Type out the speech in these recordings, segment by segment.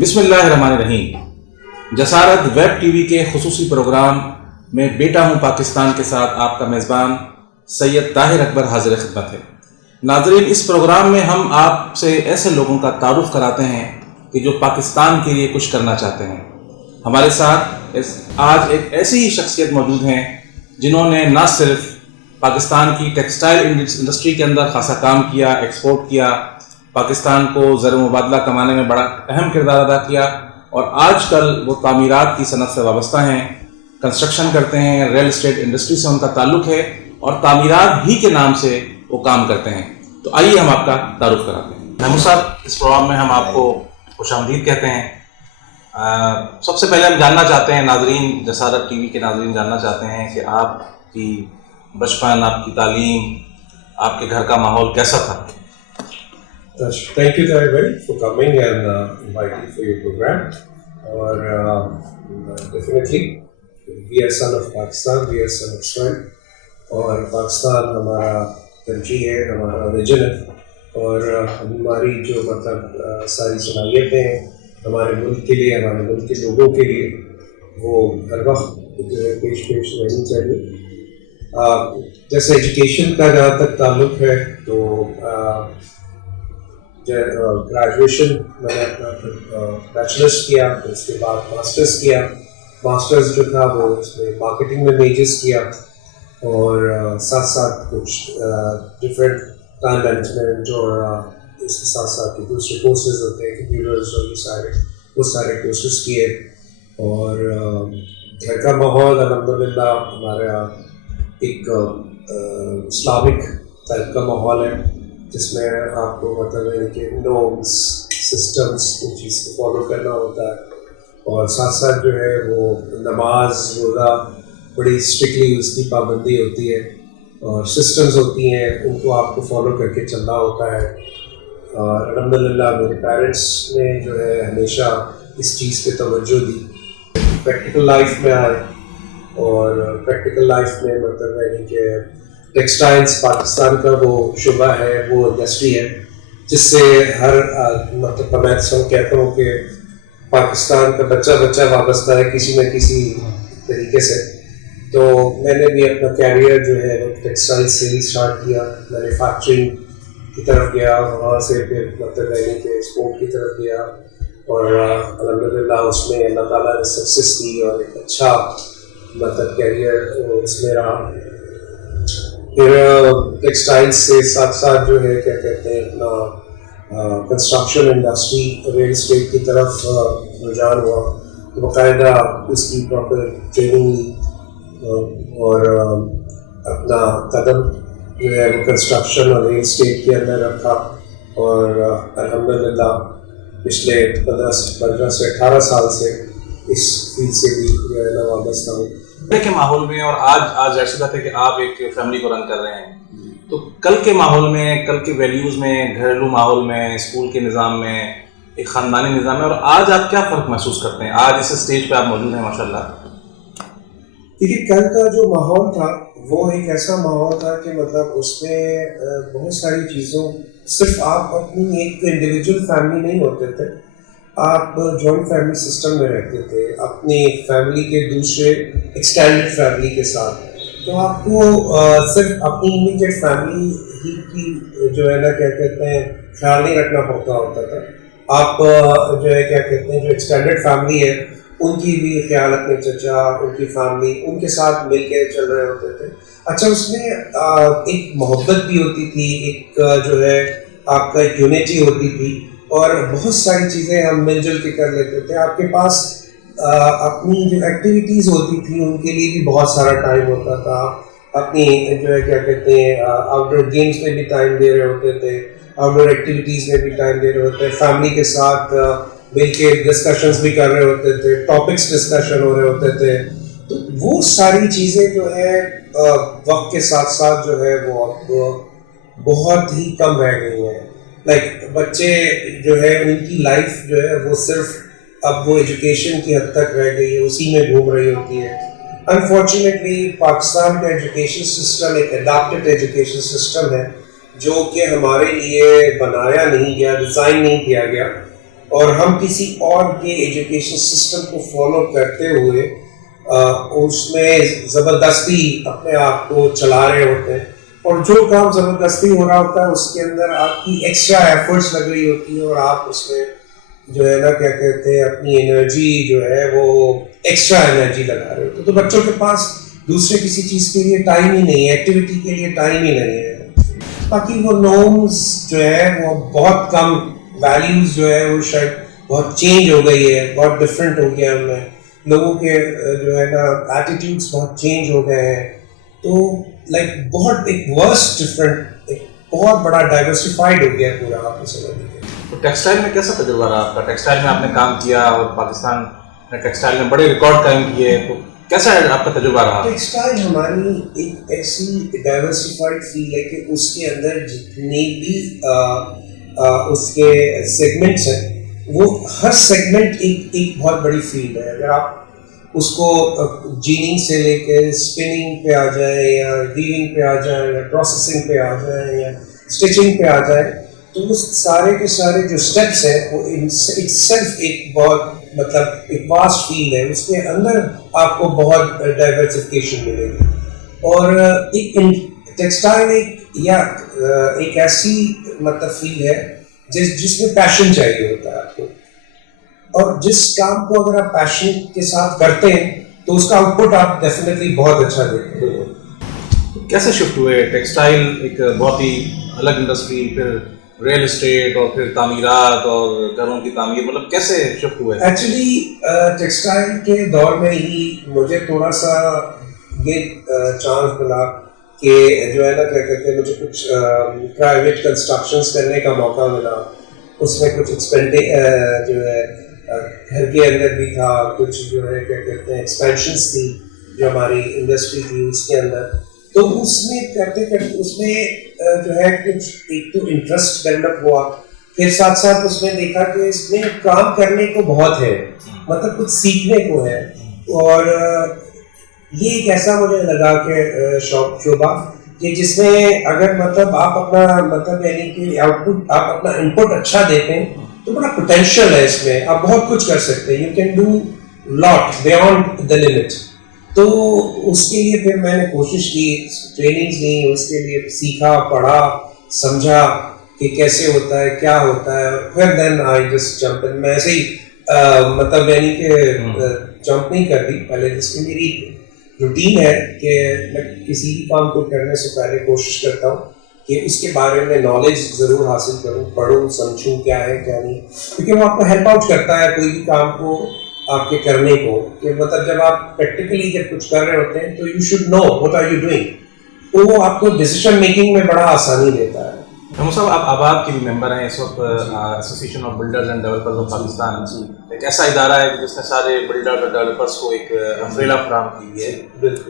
بسم اللہ الرحمن الرحیم۔ جسارت ویب ٹی وی کے خصوصی پروگرام میں بیٹا ہوں پاکستان کے ساتھ آپ کا میزبان سید طاہر اکبر حاضر خدمت ہے۔ ناظرین، اس پروگرام میں ہم آپ سے ایسے لوگوں کا تعارف کراتے ہیں کہ جو پاکستان کے لیے کچھ کرنا چاہتے ہیں۔ ہمارے ساتھ آج ایک ایسی ہی شخصیت موجود ہیں جنہوں نے نہ صرف پاکستان کی ٹیکسٹائل انڈسٹری کے اندر خاصا کام کیا، ایکسپورٹ کیا، پاکستان کو زر مبادلہ کمانے میں بڑا اہم کردار ادا کیا، اور آج کل وہ تعمیرات کی صنعت سے وابستہ ہیں، کنسٹرکشن کرتے ہیں، ریل اسٹیٹ انڈسٹری سے ان کا تعلق ہے اور تعمیرات ہی کے نام سے وہ کام کرتے ہیں۔ تو آئیے ہم آپ کا تعارف کراتے ہیں۔ محمود صاحب، اس پروگرام میں ہم آپ کو خوش آمدید کہتے ہیں۔ سب سے پہلے ہم جاننا چاہتے ہیں، ناظرین جسارت ٹی وی کے ناظرین جاننا چاہتے ہیں کہ آپ کی بچپن، آپ کی تعلیم، آپ کے گھر کا ماحول کیسا تھا؟ Thank you everybody for coming and inviting for your program. اور definitely we are son of Pakistan, we are son of soil. اور پاکستان ہمارا کنٹری ہے، ہمارا اوریجن ہے، اور ہماری جو ساری صلاحیتیں ہیں ہمارے ملک کے لیے، ہمارے ملک کے لوگوں کے لیے، وہ ہر وقت جو ہے پیش رہنی چاہیے۔ جیسے ایجوکیشن کا جہاں تک تعلق ہے تو گریجویشن میں نے اپنا بیچلرس کیا، اس کے بعد ماسٹرس کیا۔ ماسٹرس جو تھا وہ اس میں مارکیٹنگ میں میجرس کیا، اور ساتھ ساتھ کچھ ڈفرینٹ ٹائم مینجمنٹ اور اس کے ساتھ ساتھ دوسرے کورسز ہوتے ہیں، کمپیوٹرز اور وہ سارے کورسز کیے۔ اور گھر کا ماحول الحمدللہ ہمارا ایک اسلامک ٹائپ کا ماحول ہے، جس میں آپ کو ہے کہ نورمس، سسٹمس، ان چیز کو فالو کرنا ہوتا ہے، اور ساتھ ساتھ جو ہے وہ نماز، روزہ بڑی اسٹرکٹلی اس کی پابندی ہوتی ہے، اور سسٹمز ہوتی ہیں ان کو آپ کو فالو کر کے چلنا ہوتا ہے۔ اور الحمدللہ میرے پیرنٹس نے جو ہے ہمیشہ اس چیز پہ توجہ دی۔ پریکٹیکل لائف میں آئے، اور پریکٹیکل لائف میں ہے کہ ٹیکسٹائلس پاکستان کا وہ شعبہ ہے، وہ انڈسٹری ہے جس سے ہر میں کہتا ہوں کہ پاکستان کا بچہ وابستہ ہے کسی نہ کسی طریقے سے۔ تو میں نے بھی اپنا کیریئر جو ہے وہ ٹیکسٹائل سے ہی اسٹارٹ کیا، مینوفیکچرنگ کی طرف گیا، وہاں سے پھر کہ ایکسپورٹ کی طرف گیا، اور الحمدللہ اس میں اللہ تعالیٰ نے سکسیس دی، اور ایک اچھا کیریئر اس میں رہا۔ پھر ٹیکسٹائل سے ساتھ ساتھ جو ہے کیا کہتے ہیں اپنا کنسٹرکشن انڈسٹری، ریل اسٹیٹ کی طرف رجحان ہوا، تو باقاعدہ اس کی پراپر ٹریننگ لی، اور اپنا قدم جو ہے وہ کنسٹرکشن اور ریل اسٹیٹ کے اندر رکھا، اور الحمدللہ پچھلے 15 سے 18 سال سے اس فیلڈ سے بھی جو ہے نا وابستہ ہوں۔ کے ماحول میں، اور آج ایسی بات ہے کہ آپ ایک فیملی کو رن کر رہے ہیں، تو کل کے ماحول میں، کل کے ویلیوز میں، گھریلو ماحول میں، اسکول کے نظام میں، ایک خاندانی نظام میں، اور آج آپ کیا فرق محسوس کرتے ہیں؟ آج اس اسٹیج پہ آپ موجود ہیں ماشاءاللہ۔ دیکھیے، کل کا جو ماحول تھا وہ ایک ایسا ماحول تھا کہ اس میں بہت ساری چیزوں، صرف آپ اپنی ایک انڈیویجول فیملی نہیں ہوتے تھے، آپ جوائنٹ فیملی سسٹم میں رہتے تھے اپنی فیملی کے دوسرے ایکسٹینڈڈ فیملی کے ساتھ۔ تو آپ کو صرف اپنی امیڈیٹ فیملی ہی کی جو ہے نا کیا کہتے ہیں خیال نہیں رکھنا پڑتا ہوتا تھا، آپ جو ہے کیا کہتے ہیں جو ایکسٹینڈڈ فیملی ہے ان کی بھی خیال رکھنے، چچا، ان کی فیملی، ان کے ساتھ مل کے چل رہے ہوتے تھے۔ اچھا، اس میں ایک محبت بھی ہوتی تھی، ایک جو ہے آپ کا ایک یونٹی ہوتی تھی، اور بہت ساری چیزیں ہم مل جل کے کر لیتے تھے۔ آپ کے پاس اپنی جو ایکٹیویٹیز ہوتی تھیں ان کے لیے بھی بہت سارا ٹائم ہوتا تھا، اپنی جو ہے کیا کہتے ہیں آؤٹ ڈور گیمس میں بھی ٹائم دے رہے ہوتے تھے، آؤٹ ڈور ایکٹیویٹیز میں بھی ٹائم دے رہے ہوتے تھے، فیملی کے ساتھ مل کے ڈسکشنز بھی کر رہے ہوتے تھے، ٹاپکس ڈسکشن ہو رہے ہوتے تھے۔ تو وہ ساری چیزیں جو ہے وقت کے ساتھ ساتھ جو ہے وہ اب بہت ہی کم رہ گئی ہیں۔ بچے جو ہے ان کی لائف جو ہے وہ صرف اب وہ ایجوکیشن کی حد تک رہ گئی ہے، اسی میں گھوم رہی ہوتی ہے۔ انفارچونیٹلی پاکستان کا ایجوکیشن سسٹم ایک اڈاپٹڈ ایجوکیشن سسٹم ہے، جو کہ ہمارے لیے بنایا نہیں گیا، ڈیزائن نہیں کیا گیا، اور ہم کسی اور کے ایجوکیشن سسٹم کو فالو کرتے ہوئے اس میں زبردستی اپنے آپ کو چلا رہے ہوتے ہیں, اور جو کام زبردستی ہو رہا ہوتا ہے اس کے اندر آپ کی ایکسٹرا ایفرٹس لگ رہی ہوتی ہے, اور آپ اس میں جو ہے نا کیا کہتے ہیں اپنی انرجی جو ہے وہ ایکسٹرا انرجی لگا رہے ہوتے. تو بچوں کے پاس دوسرے کسی چیز کے لیے ٹائم ہی نہیں ہے, ایکٹیویٹی کے لیے ٹائم ہی نہیں ہے. باقی وہ نارمز جو ہے وہ بہت کم, ویلیوز جو ہے وہ شاید بہت چینج ہو گئی ہے, بہت ڈفرینٹ ہو گیا ان میں, لوگوں کے جو ہے نا ایٹیٹیوڈس بہت چینج ہو گئے ہیں. تو لائک بہت ایک ورسٹ ڈفرینٹ, ایک بہت بڑا ڈائیورسفائڈ ہو گیا پورا, آپ کو سمجھ لیجیے. تو ٹیکسٹائل میں کیسا تجربہ رہا آپ کا؟ ٹیکسٹائل میں آپ نے کام کیا اور پاکستان نے ٹیکسٹائل میں بڑے ریکارڈ قائم کیے, تو کیسا آپ کا تجربہ رہا؟ ٹیکسٹائل ہماری ایک ایسی ڈائیورسفائڈ فیلڈ ہے کہ اس کے اندر جتنے بھی اس کے سیگمنٹس ہیں, وہ ہر سیگمنٹ ایک بہت بڑی فیلڈ ہے. اگر آپ اس کو جیننگ سے لے کے اسپننگ پہ آ جائیں, یا ویونگ پہ آ جائیں, یا پروسیسنگ پہ آ جائیں, یا اسٹچنگ پہ آ جائیں, تو وہ سارے کے سارے جو اسٹیپس ہیں وہ اٹ سیلف ایک بہت مطلب ایک واسٹ فیلڈ ہے. اس کے اندر آپ کو بہت ڈائیورسفکیشن ملے گی. اور ایک ٹیکسٹائل ایک ایسی مطلب فیلڈ ہے جس میں پیشن چاہیے ہوتا ہے آپ کو, اور جس کام کو اگر آپ پیشن کے ساتھ کرتے ہیں تو اس کا آؤٹ پٹ آپ ڈیفینیٹلی بہت اچھا دیکھتے ہیں. کیسے شفٹ ہوئے ٹیکسٹائل ایک بہت ہی الگ انڈسٹری, پھر ریئل اسٹیٹ, اور پھر تعمیرات اور گھروں کی تعمیر, مطلب کیسے شفٹ ہوئے؟ ایکچولی ٹیکسٹائل کے دور میں ہی مجھے تھوڑا سا یہ چانس ملا کہ جو ہے نا کیا کہتے ہیں مجھے کچھ پرائیویٹ کنسٹرکشنس کرنے کا موقع ملا. اس میں کچھ جو ہے گھر کے اندر بھی تھا, کچھ جو ہے کیا کہتے ہیں ایکسپینشنس تھی جو ہماری انڈسٹری تھی اس کے اندر. تو اس میں کرتے کرتے اس میں جو ہے کچھ ایک تو انٹرسٹ ڈیولپ ہوا, پھر ساتھ ساتھ اس میں دیکھا کہ اس میں کام کرنے کو بہت ہے, مطلب کچھ سیکھنے کو ہے. اور یہ ایک ایسا مجھے لگا کہ شعبہ کہ جس میں اگر مطلب آپ اپنا مطلب یعنی کہ آؤٹ پٹ, آپ اپنا ان پٹ اچھا دیتے ہیں تو بڑا پوٹینشیل ہے اس میں, آپ بہت کچھ کر سکتے ہیں. You can do lot beyond the limit. تو اس کے لیے پھر میں نے کوشش کی, ٹریننگز لی, اس کے لیے سیکھا, پڑھا, سمجھا کہ کیسے ہوتا ہے, کیا ہوتا ہے. پھر دین آئی جسٹ جمپ ان. میں ایسے ہی مطلب یعنی کہ جمپ نہیں کر دی پہلے. جس کی میری روٹین ہے کہ میں کسی بھی کام کو کرنے سے پہلے کوشش کرتا ہوں کہ اس کے بارے میں نالج ضرور حاصل کروں, پڑھوں, سمجھوں کیا ہے کیا نہیں, کیونکہ وہ آپ کو ہیلپ آؤٹ کرتا ہے کوئی بھی کام کو آپ کے کرنے کو. کہ مطلب جب آپ پریکٹیکلی جب کچھ کر رہے ہوتے ہیں تو you should know what are you doing, تو وہ آپ کو ڈیسیشن میکنگ میں بڑا آسانی دیتا ہے. ہم صاحب آپ آباد کے بھی ممبر ہیں اس وقت, association of builders and developers of Pakistan. ایک ایسا ادارہ ہے جس نے سارے بلڈرز اور ڈیولپرز کو ایک امبریلا فراہم کی ہے.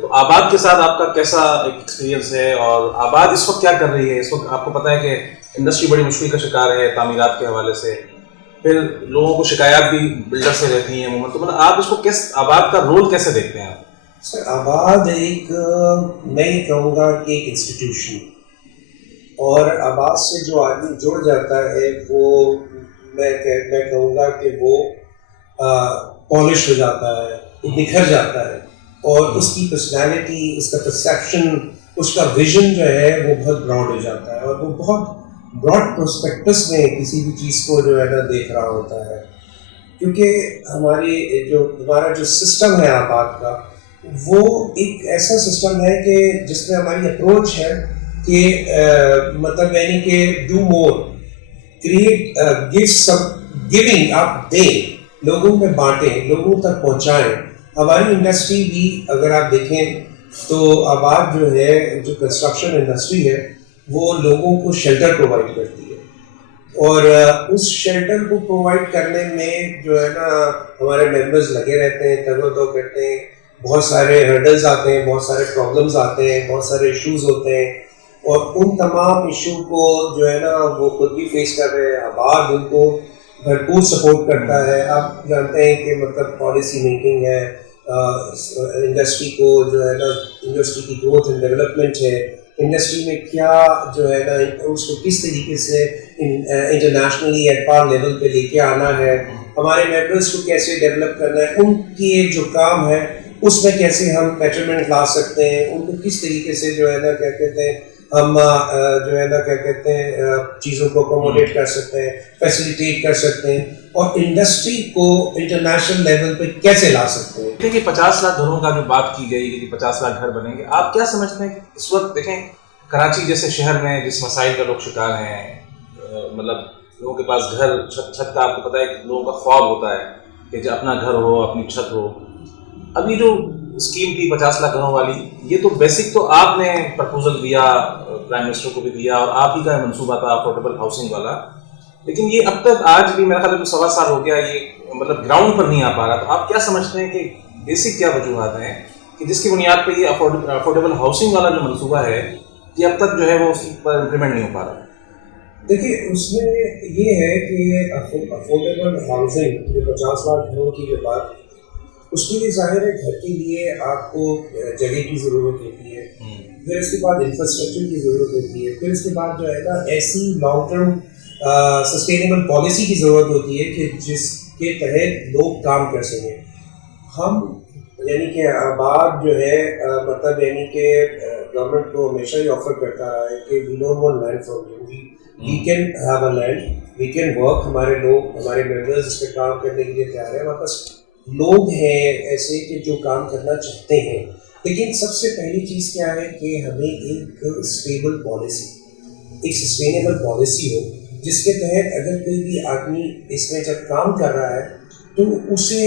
تو آباد کے ساتھ آپ کا کیسا ایک ایکسپیرینس ہے, اور آباد اس وقت کیا کر رہی ہے؟ اس وقت آپ کو پتہ ہے کہ انڈسٹری بڑی مشکل کا شکار ہے تعمیرات کے حوالے سے, پھر لوگوں کو شکایات بھی بلڈر سے رہتی ہیں عموماً. تو مطلب آپ اس کو آباد کا رول کیسے دیکھتے ہیں آپ؟ سر آباد ایک میں یہ کہوں گا کہ ایک انسٹیٹیوشن, اور آباد سے جو آدمی جڑ جاتا ہے وہ میں کہوں گا کہ وہ پالش ہو جاتا ہے, نکھر جاتا ہے, اور اس کی پرسنالٹی, اس کا پرسیپشن, اس کا ویژن جو ہے وہ بہت براڈ ہو جاتا ہے, اور وہ بہت براڈ پرسپیکٹس میں کسی بھی چیز کو جو ہے نا دیکھ رہا ہوتا ہے. کیونکہ ہمارا جو سسٹم ہے آباد کا, وہ ایک ایسا سسٹم ہے کہ جس میں ہماری اپروچ ہے کہ مطلب یعنی کہ ڈو مور, کریٹ, گیونگ, آپ دیں, لوگوں میں بانٹیں, لوگوں تک پہنچائیں. ہماری انڈسٹری بھی اگر آپ دیکھیں تو آباد جو ہے, جو کنسٹرکشن انڈسٹری ہے, وہ لوگوں کو شیلٹر پرووائڈ کرتی ہے, اور اس شیلٹر کو پرووائڈ کرنے میں جو ہے نا ہمارے ممبرز لگے رہتے ہیں, تگ و دو کرتے ہیں. بہت سارے ہرڈلز آتے ہیں, بہت سارے پرابلمز آتے ہیں, بہت سارے ایشوز ہوتے ہیں, اور ان تمام ایشو کو جو ہے نا وہ خود بھی فیس کر رہے ہیں. آباد ان کو بھرپور سپورٹ کرتا ہے. آپ جانتے ہیں کہ مطلب پالیسی میکنگ ہے, انڈسٹری کو جو ہے نا انڈسٹری کی گروتھ اینڈ ڈیولپمنٹ ہے, انڈسٹری میں کیا جو ہے نا اس کو کس طریقے سے انٹرنیشنلی ایٹ پار لیول پہ لے کے آنا ہے, ہمارے ممبرس کو کیسے ڈیولپ کرنا ہے, ان کی جو کام ہے اس میں کیسے ہم بیٹرمنٹ لا سکتے ہیں, ان کو کس طریقے سے جو ہے نا کیا کہتے ہیں ہم جو ہے نا کیا کہتے ہیں چیزوں کو اکوموڈیٹ کر سکتے ہیں, فیسیلیٹیٹ کر سکتے ہیں, اور انڈسٹری کو انٹرنیشنل لیول پہ کیسے لا سکتے ہیں. دیکھیں 50 لاکھ گھروں کا جو بات کی گئی کہ 50 لاکھ گھر بنیں گے, آپ کیا سمجھتے ہیں کہ اس وقت دیکھیں کراچی جیسے شہر میں جس مسائل کا لوگ شکار ہیں, مطلب لوگوں کے پاس گھر چھت کا, آپ کو پتہ ہے کہ لوگوں کا خواب ہوتا ہے کہ جو اپنا گھر ہو, اپنی چھت ہو. ابھی جو اسکیم تھی 50 لاکھ گھروں والی, یہ تو بیسک تو آپ نے پرپوزل دیا, پرائم منسٹر کو بھی دیا, اور آپ ہی کا منصوبہ تھا افورڈیبل ہاؤسنگ والا, لیکن یہ اب تک آج بھی میرا خیال ہے 1.25 سال ہو گیا, یہ مطلب گراؤنڈ پر نہیں آ پا رہا. تو آپ کیا سمجھتے ہیں کہ بیسک کیا وجوہات ہیں کہ جس کی بنیاد پہ یہ افورڈیبل ہاؤسنگ والا جو منصوبہ ہے یہ اب تک جو ہے وہ اس پر امپلیمنٹ نہیں ہو پا رہا؟ دیکھیے اس میں یہ ہے کہ افورڈیبل ہاؤسنگ جو 50 لاکھ گھروں کی جو بات, اس کے لیے ظاہر ہے گھر کے لیے آپ کو جگہ کی ضرورت ہوتی ہے, پھر اس کے بعد انفراسٹرکچر کی ضرورت ہوتی ہے, پھر اس کے بعد جو ہے نا ایسی لانگ ٹرم سسٹینیبل پالیسی کی ضرورت ہوتی ہے کہ جس کے تحت لوگ کام کر سکیں. ہم یعنی کہ آباد جو ہے مطلب یعنی کہ گورنمنٹ کو ہمیشہ ہی آفر کرتا رہا ہے کہ we don't want land from you, we can have a land, we can work, ہمارے لوگ ہمارے ممبرز اس پہ کام کرنے کے لیے تیار ہیں, ہمارے پاس لوگ ہیں ایسے کہ جو کام کرنا چاہتے ہیں. لیکن سب سے پہلی چیز کیا ہے کہ ہمیں ایک اسٹیبل پالیسی, ایک سسٹینیبل پالیسی ہو جس کے تحت اگر کوئی بھی آدمی اس میں جب کام کر رہا ہے تو اسے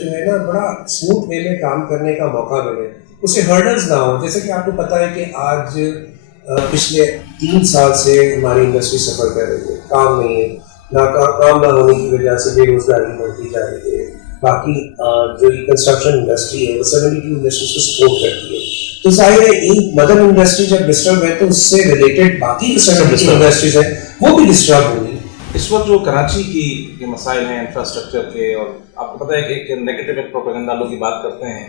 جو ہے نا بڑا اسموتھ وے میں کام کرنے کا موقع ملے, اسے ہرڈلز نہ ہو. جیسے کہ آپ کو پتہ ہے کہ آج پچھلے 3 سال سے ہماری انڈسٹری سفر کر رہی ہے, کام نہیں ہے, کام نہ ہونے کی وجہ سے بے روزگاری بڑھتی جا رہی ہے. باقی جو کنسٹرکشن انڈسٹری ہے وہ 72 انڈسٹریز کو سپورٹ کرتی ہے, تو ظاہر ہے ایک مدر انڈسٹری جب ڈسٹرب ہے تو اس سے ریلیٹڈ باقی جو 72 انڈسٹریز ہیں وہ بھی ڈسٹرب ہوں گی. اس وقت جو کراچی کی جو مسائل ہیں انفراسٹرکچر کے, اور آپ کو پتہ ہے کہ ایک نیگیٹو ایک پروپیگنڈا لوگ کی بات کرتے ہیں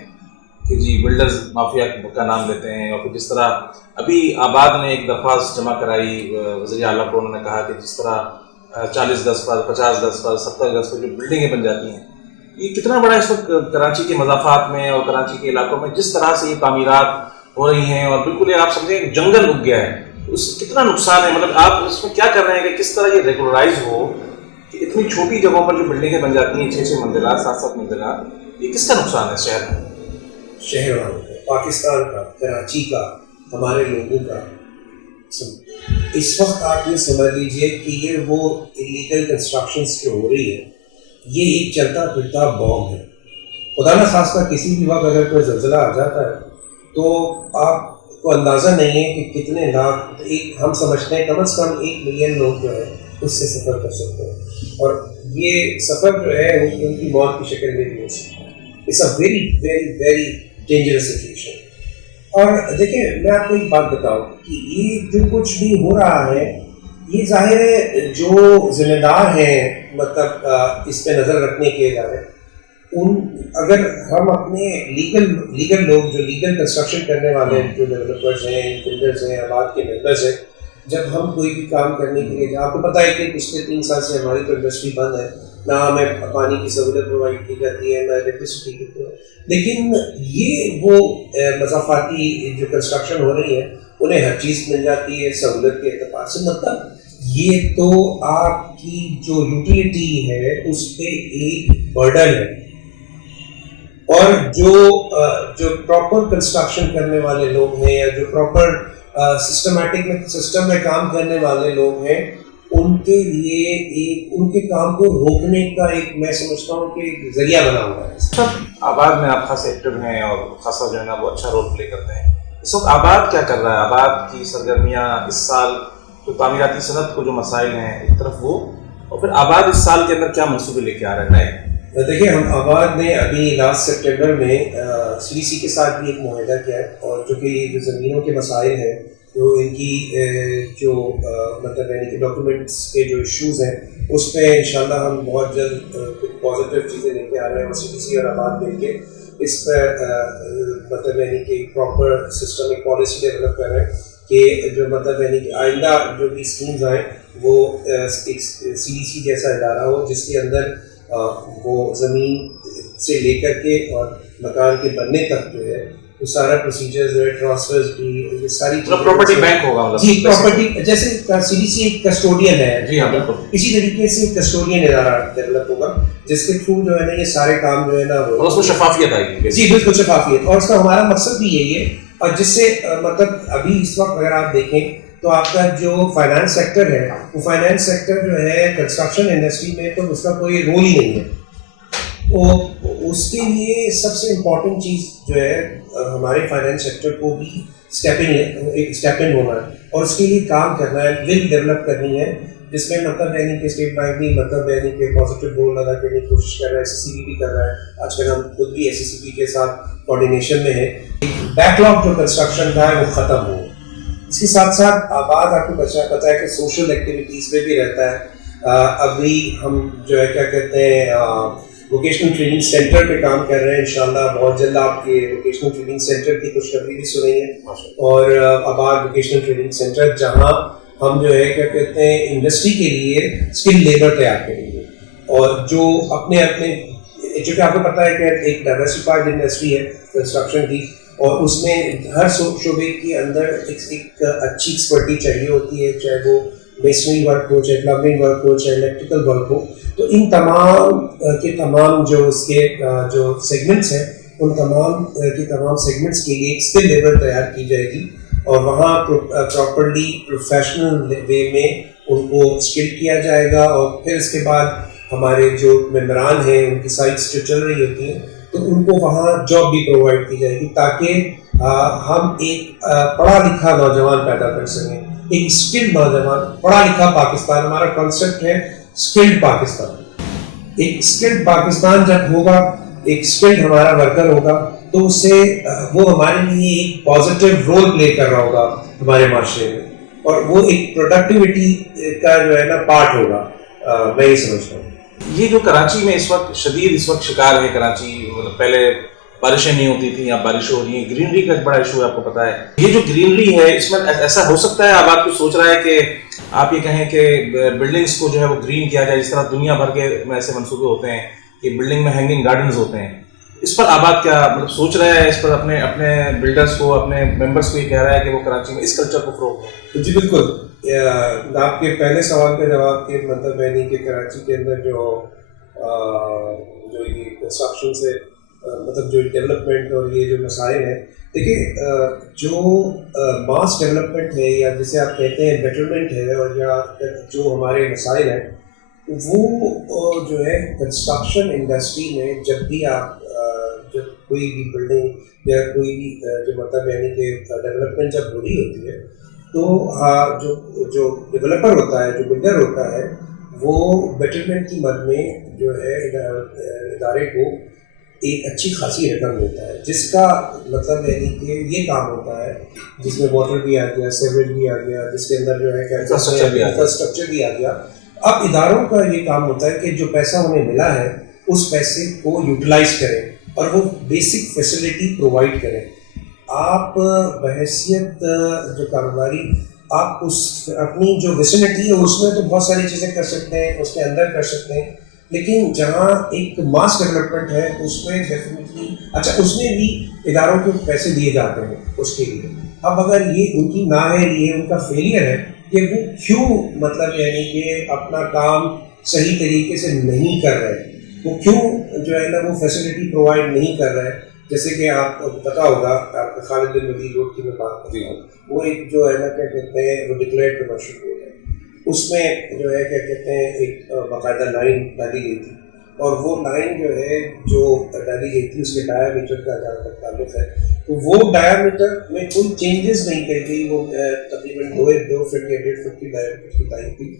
کہ جی بلڈرز مافیا کا نام لیتے ہیں, اور پھر جس طرح ابھی آباد نے ایک درخواست جمع کرائی وزیر اعلیٰ کو, انہوں نے کہا کہ جس طرح 40 گز پر, 50 گز پر, 70 گز پر جو بلڈنگیں بن جاتی ہیں, یہ کتنا بڑا اس وقت کراچی کے مضافات میں اور کراچی کے علاقوں میں جس طرح سے یہ تعمیرات ہو رہی ہیں, اور بالکل یہ آپ سمجھیں ایک جنگل اگ گیا ہے, اس کتنا نقصان ہے. مطلب آپ اس میں کیا کر رہے ہیں کہ کس طرح یہ ریگولرائز ہو کہ اتنی چھوٹی جگہوں پر جو بلڈنگیں بن جاتی ہیں 6-6 منزلات, 7-7 منزلات, یہ کس کا نقصان ہے شہر میں, شہر والوں کا, پاکستان کا, کراچی کا, ہمارے لوگوں کا. اس وقت آپ یہ سمجھ لیجیے کہ یہ وہ انلیگل کنسٹرکشنس جو ہو رہی ہے یہ ایک چلتا پھرتا بام ہے. خدا نہ خواستہ کسی بھی وقت اگر کوئی زلزلہ آ جاتا ہے تو آپ کو اندازہ نہیں ہے کہ کتنے لاکھ, ہم سمجھتے ہیں کم از کم 1 ملین لوگ جو ہے اس سے سفر کر سکتے ہیں, اور یہ سفر جو ہے ان کی موت کی شکل میں بھی ہو سکتا ہے. It's a very very very dangerous situation. اور دیکھیں میں آپ کو ایک بات بتاؤں کہ یہ جو کچھ بھی ہو رہا ہے یہ ظاہر ہے جو ذمہ دار ہیں مطلب اس پہ نظر رکھنے کے ادارے, اگر ہم اپنے لیگل لوگ جو لیگل کنسٹرکشن کرنے والے جو ڈیولپرز ہیں, بلڈرز ہیں, آباد کے ممبرز ہیں, جب ہم کوئی بھی کام کرنے کے لیے, آپ کو پتہ ہے کہ پچھلے 3 سال سے ہماری تو انڈسٹری بند ہے, نہ ہمیں پانی کی سہولت پرووائڈ کی جاتی ہے, نہ الیکٹریسٹی کی, لیکن یہ وہ مضافاتی جو کنسٹرکشن ہو رہی ہے انہیں ہر چیز مل جاتی ہے سہولت کے اعتبار سے. مطلب یہ تو آپ کی جو یوٹیلیٹی ہے اس پہ ایک برڈن ہے, اور جو پراپر کنسٹرکشن کرنے والے لوگ ہیں یا جو پراپر سسٹم میں کام کرنے والے لوگ ہیں ان کے لیے ان کے کام کو روکنے کا ایک میں سمجھتا ہوں کہ ایک ذریعہ بنا ہوا ہے. سب آباد میں آپ خاصے ایکٹیو ہیں اور خاصا جو ہے نا وہ اچھا رول پلے کرتے ہیں. اس وقت آباد کیا کر رہا ہے, آباد کی سرگرمیاں اس سال جو تعمیراتی صنعت کو جو مسائل ہیں ایک طرف وہ, اور پھر آباد اس سال کے اندر کیا منصوبے لے کے آ رہا ہے؟ دیکھیے ہم آباد نے ابھی لاسٹ سپٹمبر میں سی ڈی سی کے ساتھ بھی ایک معاہدہ کیا ہے, اور جو کہ یہ جو زمینوں کے مسائل ہیں جو ان کی جو مطلب یعنی کہ ڈاکیومنٹس کے جو ایشوز ہیں اس پہ انشاءاللہ ہم بہت جلد کچھ پازیٹیو چیزیں لے کے آ رہے ہیں, اور سی ڈی سی اور آباد مل کے اس پہ مطلب یعنی کہ ایک پراپر سسٹم, ایک پالیسی ڈیولپ کر رہے ہیں. کہ جو مطلب یعنی کہ آئندہ جو بھی اسکیمز آئیں وہ ایک CDC جیسا ادارہ ہو جس کے اندر وہ زمین سے لے کر کے اور مکان کے بننے تک جو ہے وہ سارا پروسیجر جو ہے ٹرانسفرز بھی یہ ساری پراپرٹی بینک ہوگا. جی پراپرٹی جیسے CDC ایک کسٹوڈین ہے. جی ہاں بالکل. اسی طریقے سے کسٹوڈین ادارہ ڈیولپ ہوگا جس کے تھرو جو ہے نا یہ سارے کام جو ہے نا اس کو شفافیت آئے گی. جی بالکل شفافیت, اور اس کا ہمارا مقصد بھی یہی ہے. اور جس سے مطلب ابھی اس وقت اگر آپ دیکھیں تو آپ کا جو فائنانس سیکٹر ہے وہ فائنانس سیکٹر جو ہے کنسٹرکشن انڈسٹری میں تو اس کا کوئی رول ہی نہیں ہے. تو اس کے لیے سب سے امپورٹنٹ چیز جو ہے ہمارے فائنانس سیکٹر کو بھی اسٹیپ ان ہونا ہے اور اس کے لیے کام کرنا ہے, ول ڈیولپ کرنی ہے, جس میں مطلب یعنی کہ اسٹیٹ بینک بھی مطلب یعنی کہ پازیٹیو رول ادا کرنے کی کوشش کر رہا ہے, SCCB بھی کر رہا ہے. آج کل ہم خود بھی SCCB کے ساتھ کوآرڈینیشن میں ہیں. بیک لاگ جو کنسٹرکشن کا ہے وہ ختم ہو. اس کے ساتھ ساتھ آباد آپ کو پتہ ہے کہ سوشل ایکٹیویٹیز میں بھی رہتا ہے. ابھی ہم جو ہے کیا کہتے ہیں ووکیشنل ٹریننگ سینٹر پہ کام کر رہے ہیں. انشاءاللہ بہت جلد آپ کے ووکیشنل ٹریننگ سینٹر کی خوشخبری بھی سنیں گے. اور آباد ووکیشنل ٹریننگ سینٹر جہاں ہم جو ہے کیا کہتے ہیں انڈسٹری کے لیے اسکل لیبر تیار کریں گے, اور جو اپنے چونکہ آپ کو پتہ ہے کہ ایک ڈائیورسفائڈ انڈسٹری ہے کنسٹرکشن کی, اور اس میں ہر شعبے کے اندر ایک اچھی ایکسپرٹی چاہیے ہوتی ہے, چاہے وہ میسنری ورک ہو, چاہے پلمبنگ ورک ہو, چاہے الیکٹریکل ورک ہو. تو ان تمام کے تمام جو اس کے جو سیگمنٹس ہیں ان تمام کے تمام سیگمنٹس کے لیے ایک اسکل لیبر تیار کی جائے گی, اور وہاں پراپرلی پروفیشنل وے میں ان کو اسکل کیا جائے گا. اور پھر اس کے بعد ہمارے جو ممبران ہیں ان کی سائٹس جو چل رہی ہوتی ہیں تو ان کو وہاں جاب بھی پرووائڈ کی جائے گی, تاکہ ہم ایک پڑھا لکھا نوجوان پیدا کر سکیں, ایک اسکلڈ نوجوان. پڑھا لکھا پاکستان ہمارا کانسیپٹ ہے, اسکلڈ پاکستان. ایک اسکلڈ پاکستان جب ہوگا, ایک اسکلڈ ہمارا ورکر ہوگا, تو اس سے وہ ہمارے لیے ایک پازیٹیو رول پلے کر رہا ہوگا ہمارے معاشرے میں, اور وہ ایک پروڈکٹیوٹی کا جو ہے نا پارٹ ہوگا. میں یہ سمجھتا ہوں. یہ جو کراچی میں اس وقت شکار ہے کراچی, مطلب پہلے بارشیں نہیں ہوتی تھیں, اب بارشیں ہو رہی ہیں. گرینری کا ایک بڑا ایشو ہے, آپ کو پتا ہے. یہ جو گرینری ہے اس میں ایسا ہو سکتا ہے, اب آپ کچھ سوچ رہا ہے کہ آپ یہ کہیں کہ بلڈنگس کو جو ہے وہ گرین کیا جائے, جس طرح دنیا بھر کے میں ایسے منصوبے ہوتے ہیں کہ بلڈنگ میں ہینگنگ گارڈنز ہوتے ہیں. اس پر آباد کیا مطلب سوچ رہا ہے, اس پر اپنے بلڈرز کو, اپنے ممبرس کو یہ کہہ رہا ہے کہ وہ کراچی میں اس کلچر کو فروغ دیں؟ جی بالکل. آپ کے پہلے سوال کا جواب کہ مطلب ہے نہیں کہ کراچی کے اندر جو یہ کنسٹرکشن سے مطلب جو ڈیولپمنٹ اور یہ جو مسائل ہیں, دیکھیے جو ماس ڈیولپمنٹ ہے یا جسے آپ کہتے ہیں بیٹرمنٹ ہے, اور یا جو ہمارے مسائل ہیں وہ جو ہے کنسٹرکشن انڈسٹری میں جب بھی آپ جب کوئی بھی بلڈنگ یا کوئی بھی جو مطلب یعنی کہ ڈیولپمنٹ جب ہو رہی ہوتی ہے تو جو ڈیولپر ہوتا ہے, جو بلڈر ہوتا ہے, وہ بیٹرمنٹ کی مد میں جو ہے ادارے کو ایک اچھی خاصی رقم دیتا ہے, جس کا مطلب یعنی کہ یہ کام ہوتا ہے جس میں واٹر بھی آ گیا, سیوریج بھی آ گیا, جس کے اندر جو ہے انفراسٹرکچر بھی آ گیا. اب اداروں کا یہ کام ہوتا ہے کہ جو پیسہ انہیں ملا ہے اس پیسے کو یوٹیلائز کریں اور وہ بیسک فیسلٹی پرووائڈ کریں. آپ بحیثیت جو کاروباری آپ اس اپنی جو ویسینٹی ہے اس میں تو بہت ساری چیزیں کر سکتے ہیں, اس کے اندر کر سکتے ہیں, لیکن جہاں ایک ماس ڈیولپمنٹ ہے اس میں ڈیفینیٹلی اس میں بھی اداروں کو پیسے دیے جاتے ہیں اس کے لیے. اب اگر یہ ان کی نااہلی ہے, ان کا فیلئر ہے کہ وہ کیوں مطلب یعنی کہ اپنا کام صحیح طریقے سے نہیں کر رہے, وہ کیوں جو ہے نا وہ فیسلٹی پرووائڈ نہیں کر رہے. جیسے کہ آپ کو پتا ہوگا, آپ خالد بن ولید روڈ کی میں بات کرتی ہوں, وہ ایک جو ہے نا کیا کہتے ہیں وہ ڈکلیئرڈ کمرشل روڈ ہے, اس میں جو ہے کیا کہتے ہیں ایک باقاعدہ لائن ڈالی گئی تھی, اور وہ لائن جو ہے جو ڈالی گئی تھی اس کے ڈایا میٹر کا جہاں تک تعلق ہے تو وہ ڈایا میٹر میں کوئی چینجز نہیں کری گئی. وہ تقریباً 2 فٹ یا 1.5 فٹ کی ڈایا میٹر کی تعین تھی,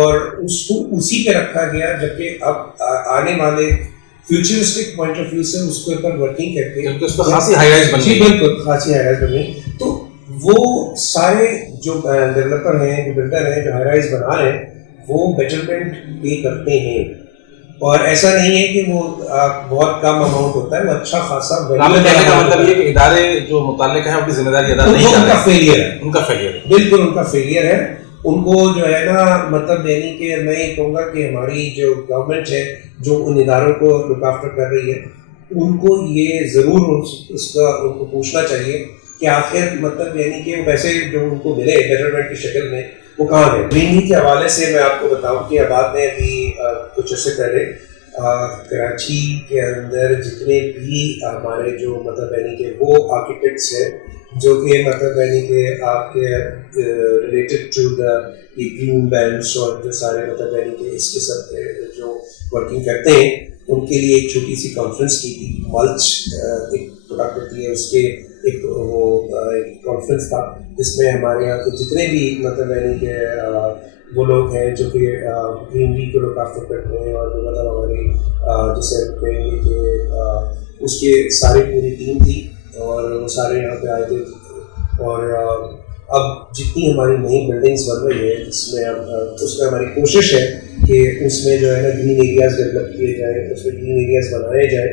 اور اس کو اسی پہ رکھا گیا, جبکہ اب آنے والے فیوچرسٹک پوائنٹ آف ویو سے اس کے اوپر ورکنگ کرتے ہیں, اس پر خاصی ہائی رائز بن گئی. بالکل خاصی ہائی رائز بن گئی. تو وہ سارے جو ڈیولپر ہیں, جو بلڈر ہیں, جو ہائی رائز بنا رہے ہیں, وہ بیٹرمنٹ پے کرتے ہیں. اور ایسا نہیں ہے کہ وہ بہت کم اماؤنٹ ہوتا ہے، وہ اچھا خاصا آپ نے کہنے کا مطلب یہ کہ ادارے جو متعلق ہیں اپنی ذمہ داری ادا نہیں کر رہے، ان کا فیلئر ہے، ان کا فیلئر ہے، بالکل ان کا فیلئر ہے. ان کو جو ہے نا مطلب یعنی کہ میں یہ کہوں گا کہ ہماری جو گورنمنٹ ہے جو ان اداروں کو لک آفٹر کر رہی ہے، ان کو یہ ضرور اس کا ان کو پوچھنا چاہیے کہ آخر مطلب یعنی کہ وہ پیسے جو ان کو ملے بیٹرمنٹ کی شکل میں وہ کہاں گئے. گرین کے حوالے سے میں آپ کو بتاؤں کہ آباد نے ابھی کچھ عرصے پہلے کراچی کے اندر جتنے بھی ہمارے جو مطلب یعنی کہ وہ آرکیٹیکٹس ہیں جو کہ مطلب یعنی کہ آپ کے related to the green belts اور جو سارے مطلب یعنی کہ اس قسم کے جو ورکنگ کرتے ہیں ان کے لیے ایک چھوٹی سی کانفرنس کی تھی. ملچ ایک پروڈکٹ ہوتی ہے، اس کے ایک وہ کانفرنس تھا جس میں ہمارے یہاں کے جتنے بھی مطلب یعنی کہ وہ لوگ ہیں جو کہ گرینری کو لوگ آفٹر کرتے ہیں اور جو مطلب ہماری جسے کہیں گے کہ اس کے ساری پوری ٹیم تھی اور وہ سارے یہاں پہ آئے تھے. اور اب جتنی ہماری نئی بلڈنگس بن رہی ہیں جس میں اس میں ہماری کوشش ہے کہ اس میں جو ہے نا گرین ایریاز ڈیولپ کیے جائیں، اس میں گرین ایریاز بنائے جائیں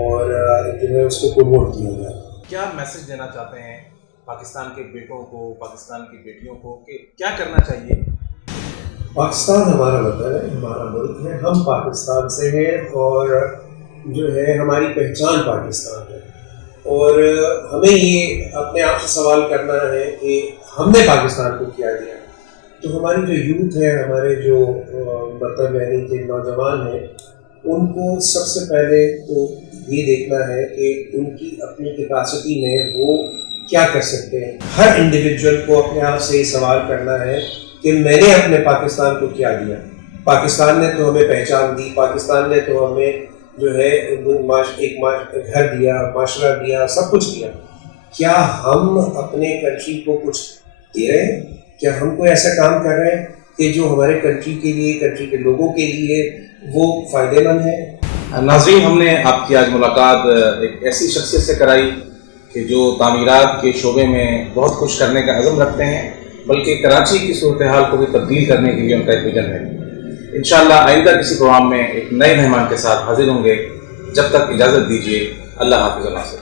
اور جو ہے اس کو پروموٹ کیا جائے. کیا میسج دینا چاہتے ہیں پاکستان کے بیٹوں کو، پاکستان کی بیٹیوں کو کہ کیا کرنا چاہیے؟ پاکستان ہمارا وطن ہے، ہمارا ملک ہے، ہم پاکستان سے ہیں اور جو ہے ہماری پہچان پاکستان ہے. اور ہمیں یہ اپنے آپ سے سوال کرنا ہے کہ ہم نے پاکستان کو کیا دیا. تو ہماری جو یوتھ ہے، ہمارے جو مطلب یعنی کہ نوجوان ہیں، ان کو سب سے پہلے تو یہ دیکھنا ہے کہ ان کی اپنی کیپیسٹی میں وہ کیا کر سکتے ہیں. ہر انڈیویجول کو اپنے آپ سے یہ سوال کرنا ہے کہ میں نے اپنے پاکستان کو کیا دیا. پاکستان نے تو ہمیں پہچان دی، پاکستان نے تو ہمیں جو ہے ایک گھر دیا، معاشرہ دیا، سب کچھ دیا. کیا ہم اپنے کنٹری کو کچھ دے رہے ہیں؟ کیا ہم کوئی ایسا کام کر رہے ہیں کہ جو ہمارے کنٹری کے لیے، کنٹری کے لوگوں کے لیے وہ فائدے مند ہے؟ ناظرین، ہم نے آپ کی آج ملاقات ایک ایسی شخصیت سے کرائی کہ جو تعمیرات کے شعبے میں بہت کچھ کرنے کا عزم رکھتے ہیں، بلکہ کراچی کی صورتحال کو بھی تبدیل کرنے کے لیے ان کا ایک ویژن ہے. انشاءاللہ آئندہ کسی پروگرام میں ایک نئے مہمان کے ساتھ حاضر ہوں گے. جب تک اجازت دیجیے. اللہ حافظ.